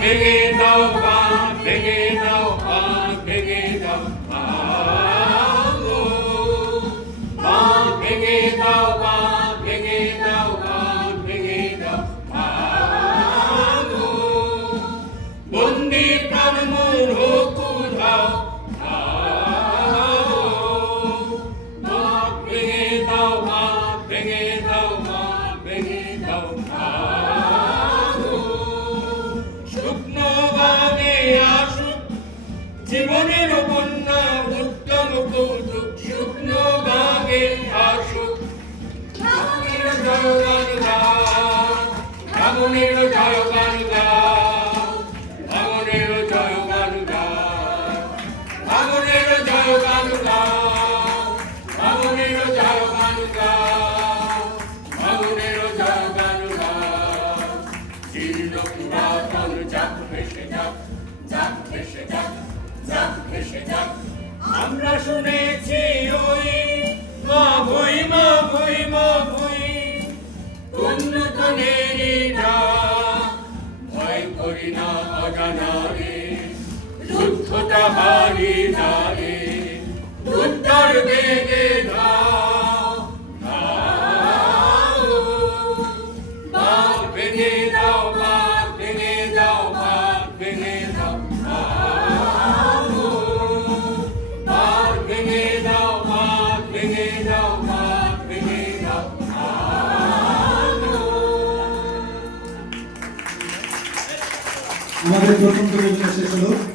ভেঙে দাও বাঁধ ভেঙে দাও বাঁধ ভেঙে দাও ভাঙো বাঁধ ভেঙে দাও বাঁধ ভেঙে দাও বাঁধ ভেঙে দাও ভাঙো বন্দি প্রাণ মূল কুধাও বাঁধ ভেঙে দাও বাঁধ ভেঙে দাও বাঁধ ভেঙে দাও শুকনো বামে আসুক জীবনের বন্যা উত্তম কৌতুক শুকনো বামে আসুক ভাঙনের জয়গান গাও ভাঙনের জয়গান গাও ভাঙনের জয়গান গাও ভাঙনের জয়গান গাও ভাঙনের জয়গান গাও ভাঙনের জয়গান গাও জীর্ণ পুরাতন যাক ভেসে যাক যাক ভেসে যাক যাক ভেসে যাক আমরা শুনেছি ওই মা ভুই মা ভুই মা ভুই উন্নতনেরই ডাক ভয় করি না অজানা রে যুদ্ধটা হারি না রে উত্তর বেগে দাও দাও বাঁধ ভেঙে দাও বাঁধ ভেঙে দাও বাঁধ ভেঙে দাও বাঁধ ভেঙে দাও বাঁধ ভেঙে দাও বাঁধ ভেঙে দাও আমাদের প্রথম পরিবেশনা শেষ হলো।